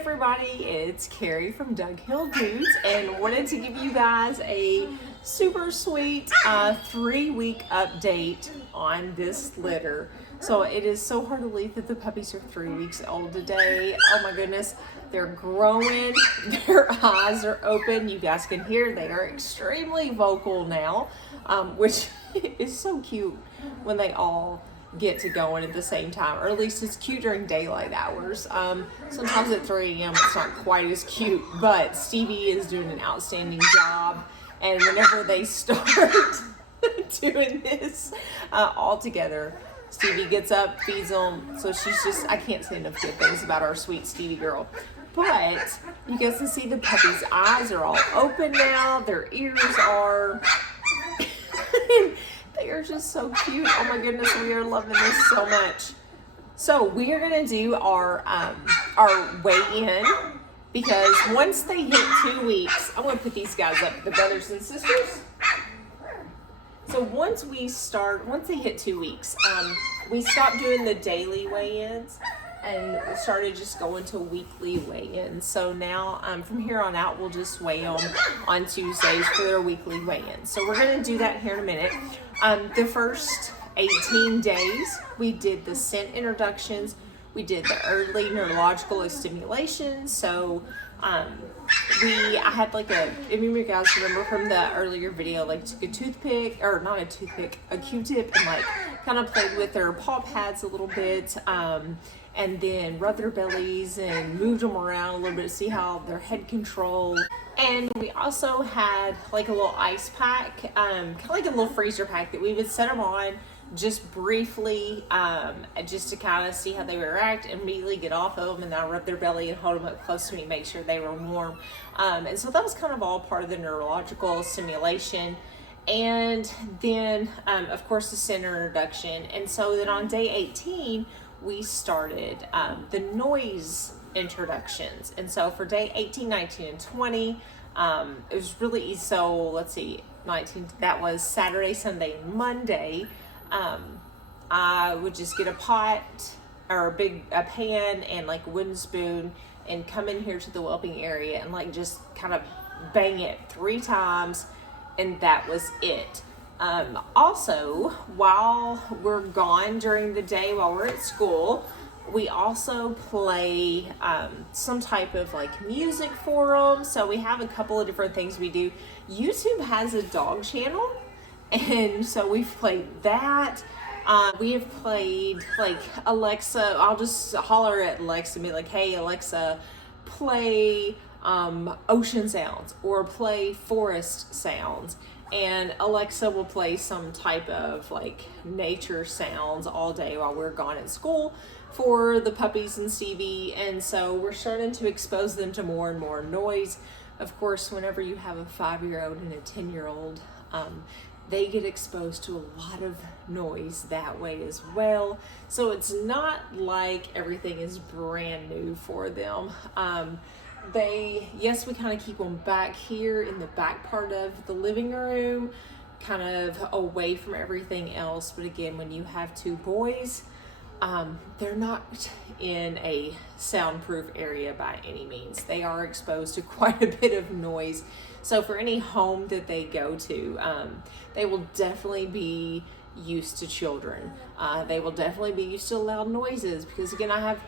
everybody, it's Carrie from Doug Hill Dudes, and wanted to give you guys a super sweet 3-week update on this litter. So it is so hard to believe that the puppies are 3 weeks old today. Oh my goodness, they're growing, their eyes are open. You guys can hear they are extremely vocal now, which is so cute when they all get to going at the same time, or at least it's cute during daylight hours. Sometimes at 3 a.m. it's not quite as cute, but Stevie is doing an outstanding job, and whenever they start doing this all together, Stevie gets up, feeds them, so she's just, I can't say enough good things about our sweet Stevie girl. But you guys can see the puppy's eyes are all open now, their ears are. They are just so cute. Oh my goodness, we are loving this so much. So we are gonna do our weigh-in, because once they hit 2 weeks, I'm gonna put these guys up, the brothers and sisters. So once they hit 2 weeks, we stopped doing the daily weigh-ins and started just going to weekly weigh-ins. So now from here on out, we'll just weigh them on Tuesdays for their weekly weigh-ins. So we're gonna do that here in a minute. The first 18 days, we did the scent introductions, we did the early neurological stimulation. So I had like if you guys remember from the earlier video, like took a toothpick, or not a toothpick, a Q-tip, and like kind of played with their paw pads a little bit, and then rubbed their bellies and moved them around a little bit to see how their head control. And we also had like a little ice pack, kind of like a little freezer pack that we would set them on just briefly, just to kind of see how they react, and immediately get off of them, and then I rub their belly and hold them up close to me, make sure they were warm. And so that was kind of all part of the neurological stimulation. And then, of course, the scent introduction. And so then on day 18, we started the noise introductions. And so for day 18, 19, and 20, it was really easy. So let's see, 19, that was Saturday, Sunday, Monday. I would just get a pot or a pan and like a wooden spoon and come in here to the whelping area and like just kind of bang it 3 times, and that was it. Also, while we're gone during the day, while we're at school, we also play some type of like music for them. So we have a couple of different things we do. YouTube has a dog channel, and so we've played that. We have played like Alexa. I'll just holler at Alexa and be like, hey Alexa, play ocean sounds or play forest sounds. And Alexa will play some type of like nature sounds all day while we're gone at school for the puppies and Stevie. And so we're starting to expose them to more and more noise. Of course, whenever you have a 5-year-old and a 10-year-old, they get exposed to a lot of noise that way as well. So it's not like everything is brand new for them. Yes, we kind of keep them back here in the back part of the living room, kind of away from everything else. But again, when you have 2 boys, they're not in a soundproof area by any means. They are exposed to quite a bit of noise. So for any home that they go to, they will definitely be used to children. They will definitely be used to loud noises, because again, I have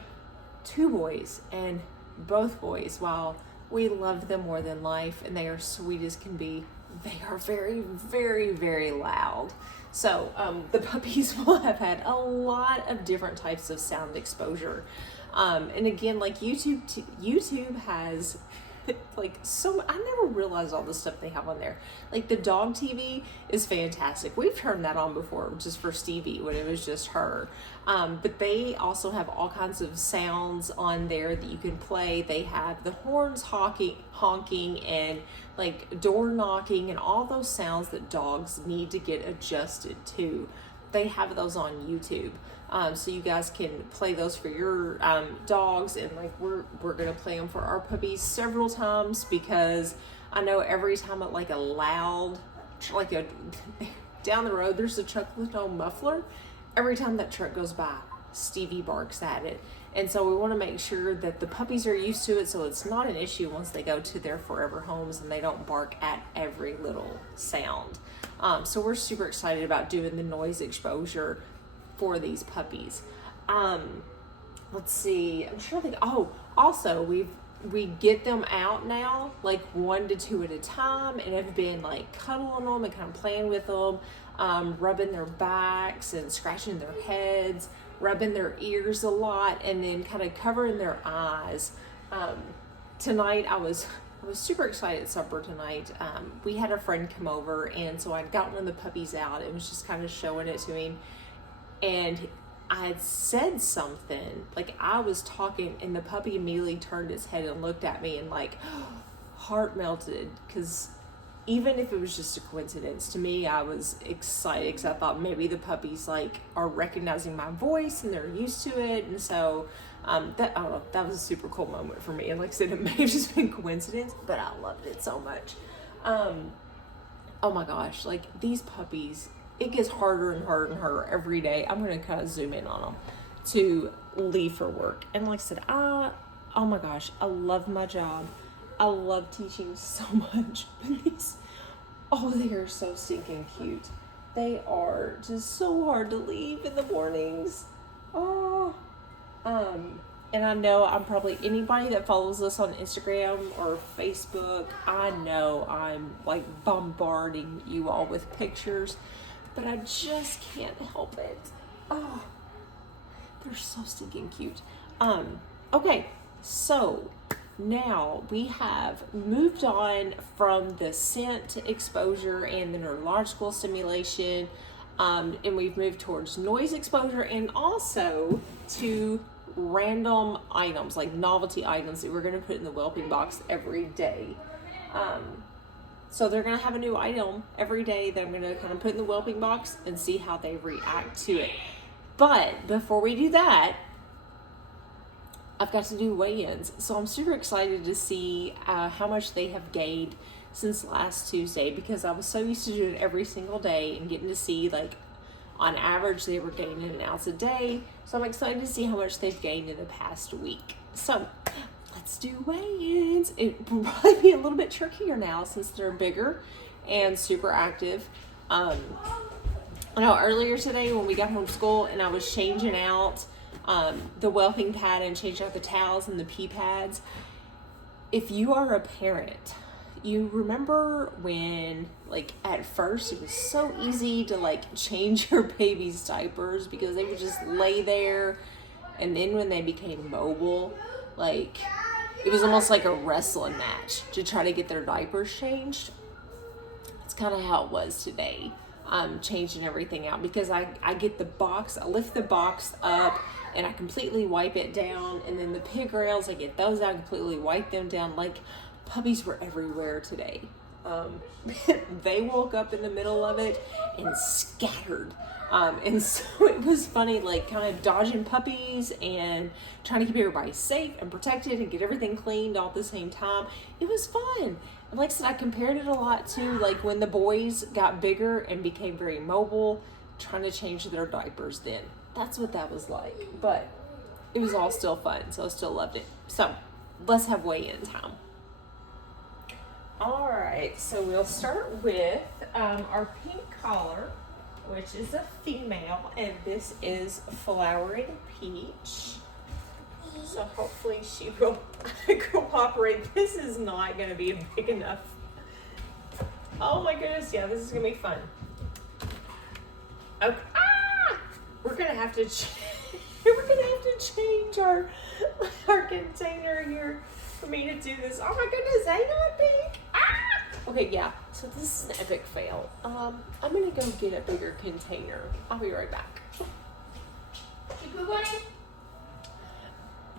2 boys, and both boys, while we love them more than life and they are sweet as can be, they are very, very, very loud. So the puppies will have had a lot of different types of sound exposure. And again, like YouTube has like I never realized all the stuff they have on there. Like the dog TV is fantastic. We've turned that on before just for Stevie when it was just her. But they also have all kinds of sounds on there that you can play. They have the horns honking and like door knocking and all those sounds that dogs need to get adjusted to. They have those on YouTube. So you guys can play those for your dogs, and like we're gonna play them for our puppies several times, because I know every time at like a loud, down the road there's a truck with no muffler. Every time that truck goes by, Stevie barks at it. And so we want to make sure that the puppies are used to it, so it's not an issue once they go to their forever homes and they don't bark at every little sound. So we're super excited about doing the noise exposure for these puppies. Let's see, I'm trying to think. Oh, also we get them out now, like 1 to 2 at a time, and have been like cuddling them and kind of playing with them, rubbing their backs and scratching their heads, rubbing their ears a lot, and then kind of covering their eyes. Tonight I was super excited at supper tonight. We had a friend come over, and so I'd gotten one of the puppies out and was just kind of showing it to him, and I had said something, like I was talking, and the puppy immediately turned its head and looked at me and like heart melted, because even if it was just a coincidence, to me I was excited because I thought maybe the puppies like are recognizing my voice and they're used to it. And so that, I don't know, that was a super cool moment for me. And like I said, it may have just been coincidence, but I loved it so much. Oh my gosh, like these puppies, it gets harder and harder and harder every day. I'm going to kind of zoom in on them to leave for work. And like I said, oh my gosh, I love my job. I love teaching so much. But these, they are so stinking cute. They are just so hard to leave in the mornings. And I know I'm probably, anybody that follows us on Instagram or Facebook, I know I'm like bombarding you all with pictures, but I just can't help it. Oh, they're so stinking cute. Okay, so now we have moved on from the scent exposure and the neurological stimulation, and we've moved towards noise exposure, and also to random items, like novelty items that we're going to put in the whelping box every day. So they're going to have a new item every day that I'm going to kind of put in the whelping box and see how they react to it. But before we do that, I've got to do weigh-ins. So I'm super excited to see how much they have gained since last Tuesday, because I was so used to doing it every single day and getting to see, like, on average, they were gaining an ounce a day. So I'm excited to see how much they've gained in the past week. So let's do weigh-ins. It will probably be a little bit trickier now since they're bigger and super active. I know earlier today when we got home from school and I was changing out the whelping pad and changing out the towels and the pee pads. If you are a parent, you remember when, like, at first it was so easy to, like, change your baby's diapers because they would just lay there, and then when they became mobile, like, it was almost like a wrestling match to try to get their diapers changed. That's kind of how it was today, changing everything out, because I get the box, I lift the box up, and I completely wipe it down, and then the pig rails, I get those out, completely wipe them down. Like, puppies were everywhere today. They woke up in the middle of it and scattered. And so it was funny, like, kind of dodging puppies and trying to keep everybody safe and protected and get everything cleaned all at the same time. It was fun. And like I said, I compared it a lot to, like, when the boys got bigger and became very mobile, trying to change their diapers then. That's what that was like. But it was all still fun, so I still loved it. So let's have weigh-in time. All right, so we'll start with our pink collar, which is a female, and this is Flowering Peach. So hopefully she will cooperate. This is not going to be big enough. Oh my goodness, yeah, this is going to be fun. Okay. We're going to have to change our container here for me to do this. Oh my goodness, hang on, pink. Okay, yeah, so this is an epic fail. I'm gonna go get a bigger container. I'll be right back.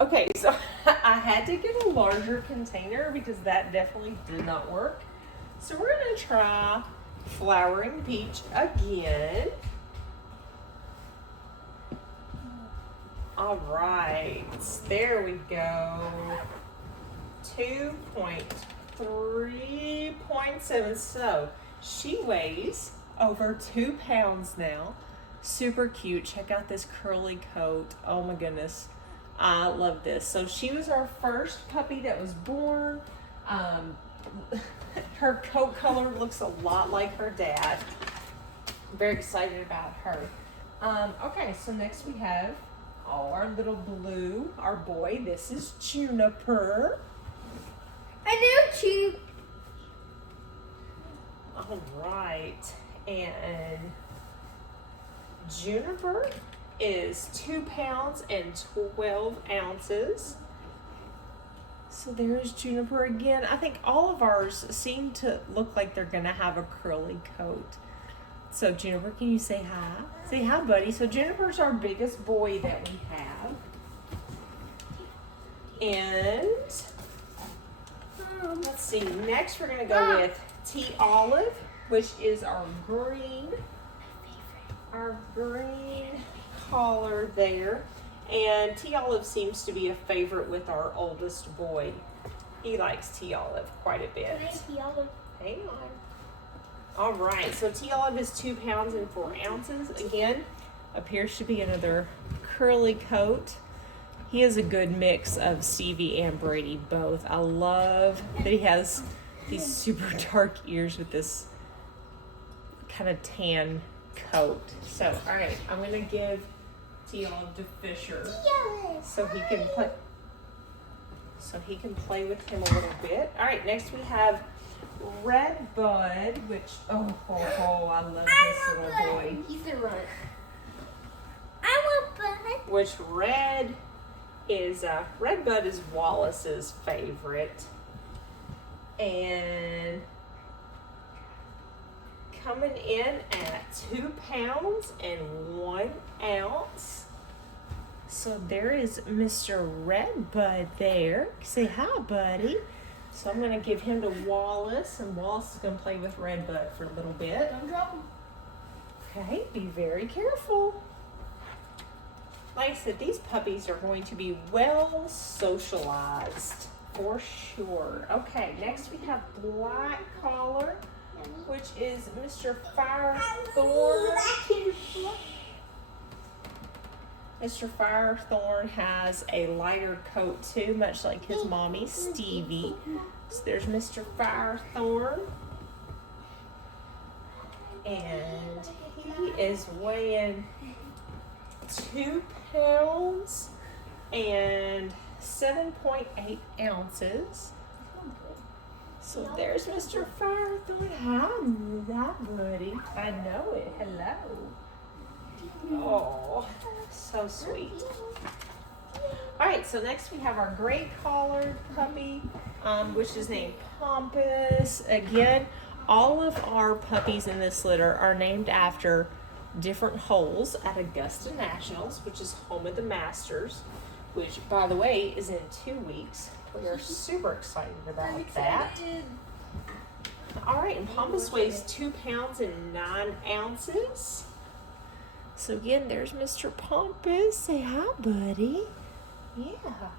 Okay, so I had to get a larger container because that definitely did not work. So we're gonna try Flowering Peach again. All right, there we go. 2.3.7. So she weighs over 2 pounds now. Super cute. Check out this curly coat. Oh my goodness. I love this. So she was our first puppy that was born. Her coat color looks a lot like her dad. I'm very excited about her. Okay, so next we have our little blue, our boy. This is Juniper. I know Juniper. All right, and Juniper is 2 pounds and 12 ounces. So there's Juniper again. I think all of ours seem to look like they're gonna have a curly coat. So Juniper, can you say hi? Say hi, buddy. So Juniper's our biggest boy that we have. And let's see, next we're gonna go with Tea Olive, which is our green collar there. And Tea Olive seems to be a favorite with our oldest boy. He likes Tea Olive quite a bit. Tea Olive. Hang on. All right, so Tea Olive is 2 pounds and 4 ounces. Again, appears to be another curly coat. He is a good mix of Stevie and Brady both. I love that he has these super dark ears with this kind of tan coat. So, all right, I'm gonna give Tea Olive to Fisher so he can play. So he can play with him a little bit. All right, next we have Red Bud, which I love this little boy. He's a run. I want Bud. Which Red Bud is Wallace's favorite, and coming in at 2 pounds and 1 ounce. So there is Mr. Red Bud there. Say hi, buddy. So I'm gonna give him to Wallace, and Wallace is gonna play with Red Bud for a little bit. Don't drop him. Okay, be very careful. Like I said, these puppies are going to be well socialized for sure. Okay, next we have Black Collar, which is Mr. Firethorn. Mr. Firethorn has a lighter coat too, much like his mommy, Stevie. So there's Mr. Firethorn. And he is weighing 2 pounds and 7.8 ounces. So there's Mr. Firethorn. Hi, buddy. I know it. Hello. Oh, so sweet. All right, so next we have our gray collared puppy, which is named Pompous. Again, all of our puppies in this litter are named after different holes at Augusta Nationals, which is home of the Masters, which, by the way, is in 2 weeks. We are super excited about that. All right, and Pompous weighs 2 pounds and 9 ounces. So again, there's Mr. Pompous. Say hi, buddy. Yeah.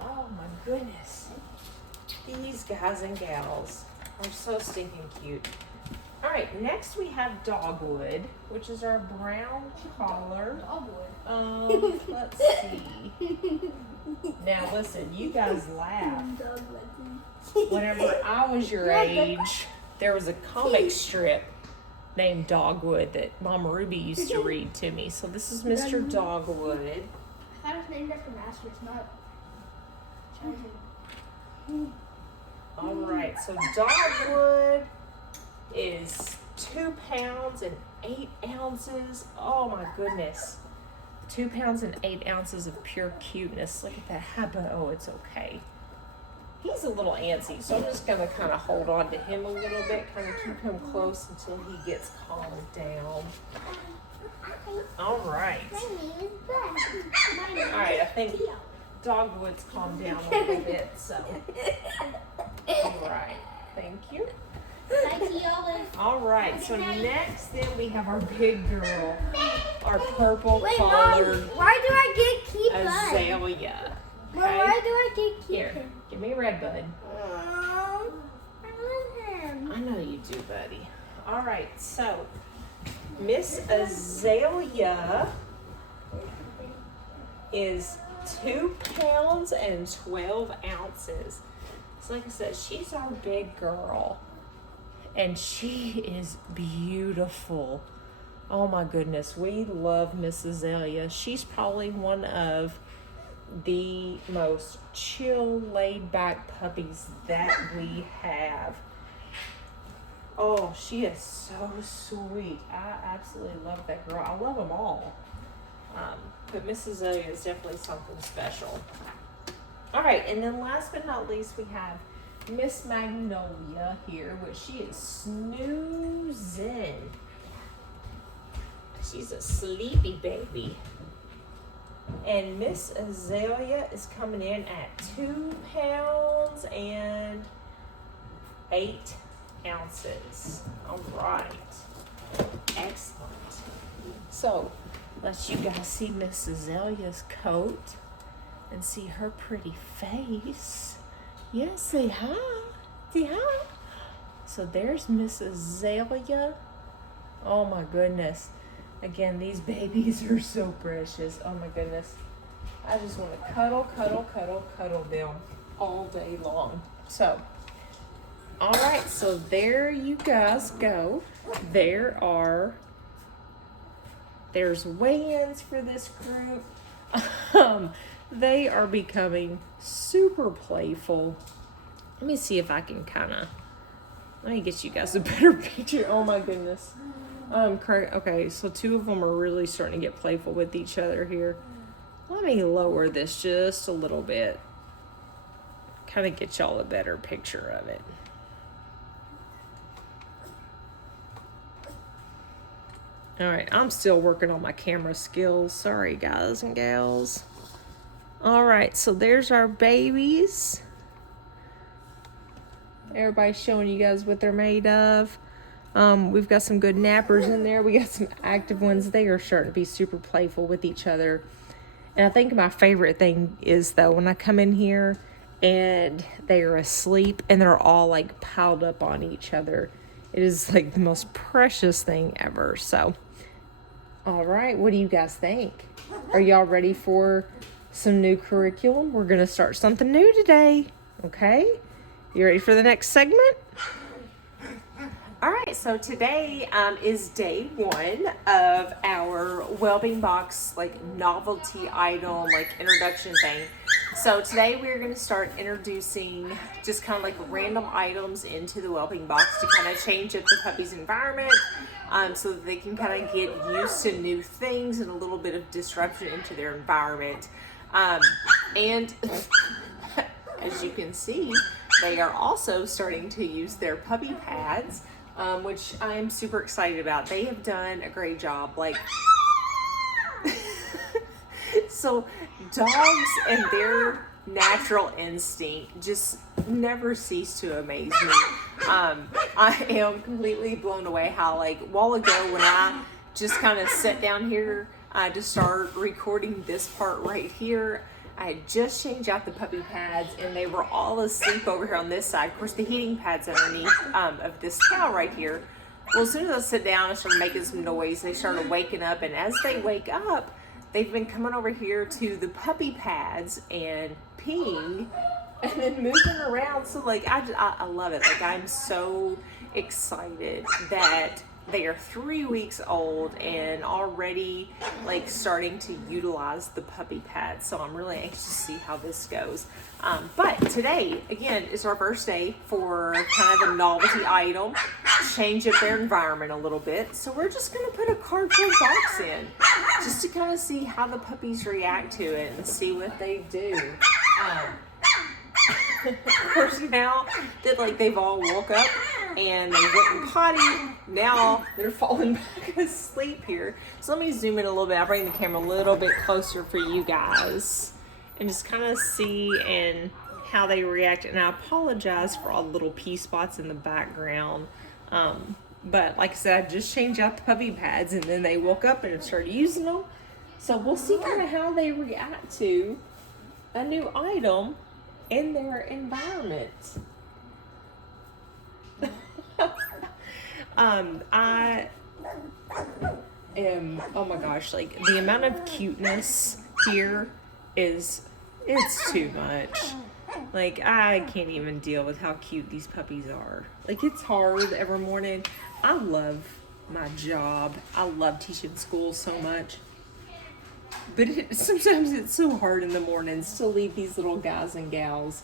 Oh my goodness. These guys and gals are so stinking cute. All right, next we have Dogwood, which is our brown collar. Let's see. Now listen, you guys laugh. Whenever I was your age, there was a comic strip named Dogwood that Mama Ruby used to read to me. So this is Mr. Dogwood. I thought it was named after Masters, not Children. All right, so Dogwood is 2 pounds and 8 ounces. Oh my goodness. 2 pounds and 8 ounces of pure cuteness. Look at that habit. Oh, it's okay. He's a little antsy, so I'm just going to kind of hold on to him a little bit, kind of keep him close until he gets calmed down. All right. All right, I think Dogwood's calmed down a little bit, so. All right, thank you. All right, so next then we have our big girl, our purple collared Why do I get keep azalea. Why do I get keep Here, give me a Red Bud. I love him. I know you do, buddy. All right, so Miss Azalea is 2 pounds and 12 ounces. So like I said, she's our big girl. And she is beautiful. Oh my goodness, we love Miss Azalea. She's probably one of the most chill, laid-back puppies that we have. Oh, she is so sweet. I absolutely love that girl. I love them all. But Miss Azalea is definitely something special. All right, and then last but not least, we have Miss Magnolia here, which she is snoozing. She's a sleepy baby. And Miss Azalea is coming in at 2 pounds and 8 ounces. All right. Excellent. So, let you guys see Miss Azalea's coat and see her pretty face. Yes, say hi. Say hi. So there's Miss Azalea. Oh my goodness. Again, these babies are so precious. Oh my goodness. I just want to cuddle, cuddle, cuddle, cuddle them all day long. So, all right. So there you guys go. There's weigh-ins for this group. They are becoming super playful. Let me see if I can let me get you guys a better picture. Oh my goodness. Okay, so 2 of them are really starting to get playful with each other here. Let me lower this just a little bit. Kind of get y'all a better picture of it. All right, I'm still working on my camera skills. Sorry, guys and gals. All right, so there's our babies. Everybody's showing you guys what they're made of. We've got some good nappers in there. We got some active ones. They are starting to be super playful with each other. And I think my favorite thing is, though, when I come in here and they are asleep and they're all like piled up on each other. It is like the most precious thing ever. So, all right, what do you guys think? Are y'all ready for some new curriculum? We're going to start something new today. Okay? You ready for the next segment? All right, so today is day 1 of our Wellbeing Box novelty item introduction thing. So today we're going to start introducing just kind of random items into the Wellbeing Box to kind of change up the puppy's environment, so that they can kind of get used to new things and a little bit of disruption into their environment. And as you can see, they are also starting to use their puppy pads, which I am super excited about. They have done a great job. So dogs and their natural instinct just never cease to amaze me. I am completely blown away how a while ago when I just kind of sat down here to start recording this part right here, I had just changed out the puppy pads and they were all asleep over here on this side. Of course, the heating pad's underneath of this towel right here. Well, as soon as I sit down and started making some noise, they started waking up. And as they wake up, they've been coming over here to the puppy pads and peeing and then moving around. So I love it. I'm so excited that they are 3 weeks old and already starting to utilize the puppy pad. So I'm really anxious to see how this goes. But today, again, is our first day for kind of the novelty item, change up their environment a little bit. So we're just going to put a cardboard box in just to kind of see how the puppies react to it and see what they do. Of course, now that they've all woke up and they went and potty, now they're falling back asleep here. So let me zoom in a little bit. I'll bring the camera a little bit closer for you guys and just kind of see and how they react. And I apologize for all the little pee spots in the background. But like I said, I just changed out the puppy pads and then they woke up and started using them. So we'll see kind of how they react to a new item in their environment. And oh my gosh, like the amount of cuteness here it's too much. Like I can't even deal with how cute these puppies are. Like it's hard every morning. I love my job. I love teaching school so much. But sometimes it's so hard in the mornings to leave these little guys and gals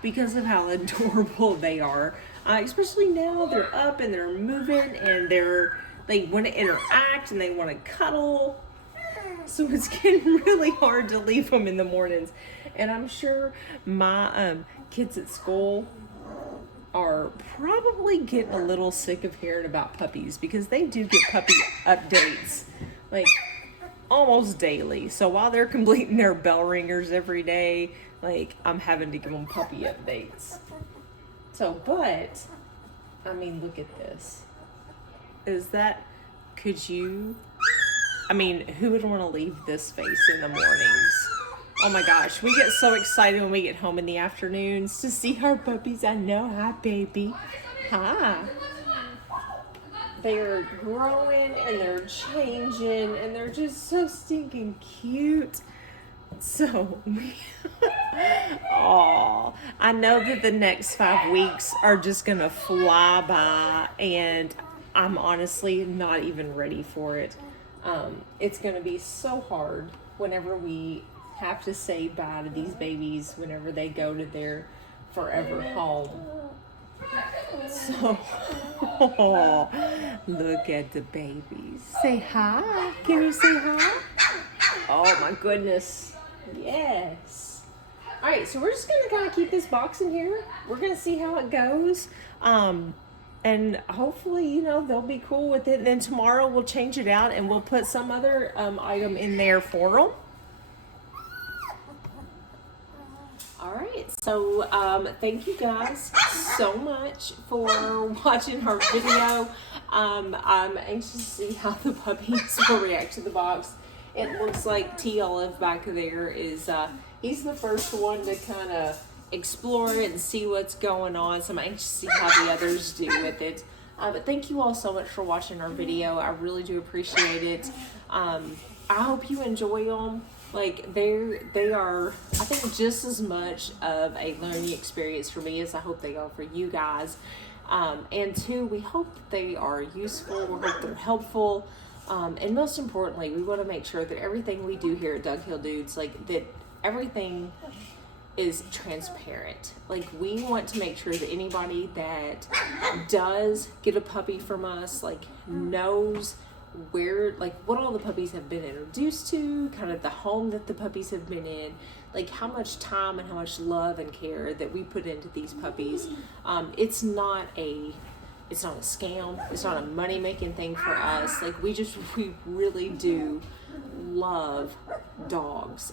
because of how adorable they are. Especially now they're up and they're moving and they want to interact and they want to cuddle. So it's getting really hard to leave them in the mornings. And I'm sure my kids at school are probably getting a little sick of hearing about puppies because they do get puppy updates like almost daily. So while they're completing their bell ringers every day, like I'm having to give them puppy updates. So, but I mean, look at this. I mean, who would want to leave this face in the mornings? Oh my gosh, we get so excited when we get home in the afternoons to see our puppies. I know, hi baby, hi. They're growing and they're changing and they're just so stinking cute. So, oh, I know that the next 5 weeks are just gonna fly by and I'm honestly not even ready for it. It's gonna be so hard whenever we have to say bye to these babies whenever they go to their forever home. So, oh, look at the babies. Say hi. Can you say hi? Oh my goodness. Yes. All right, so we're just gonna kind of keep this box in here. We're gonna see how it goes. And hopefully, you know, they'll be cool with it. And then tomorrow we'll change it out and we'll put some other item in there for them. All right, so thank you guys so much for watching our video. I'm anxious to see how the puppies will react to the box. It looks like T. Olive back there is, he's the first one to kind of explore it and see what's going on. So I'm anxious to see how the others do with it. But thank you all so much for watching our video. I really do appreciate it. I hope you enjoy them. Like they are, I think, just as much of a learning experience for me as I hope they are for you guys. And two, we hope that they are useful. We hope they're helpful. And most importantly, we want to make sure that everything we do here at Dug Hill Dudes, like that everything is transparent. Like we want to make sure that anybody that does get a puppy from us, like knows where, like what all the puppies have been introduced to, kind of the home that the puppies have been in, like how much time and how much love and care that we put into these puppies. It's not a scam. It's not a money-making thing for us. Like we really do love dogs,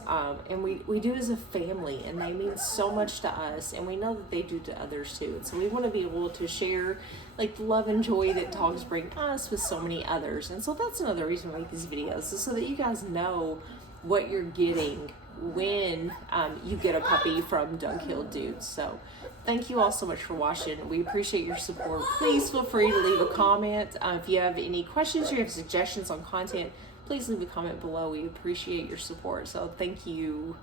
and we do as a family, and they mean so much to us, and we know that they do to others too. And so we want to be able to share like the love and joy that dogs bring us with so many others. And so that's another reason we make these videos, is so that you guys know what you're getting when you get a puppy from Dug Hill Dudes. So thank you all so much for watching. We appreciate your support. Please feel free to leave a comment. If you have any questions or you have suggestions on content, please leave a comment below. We appreciate your support. So thank you.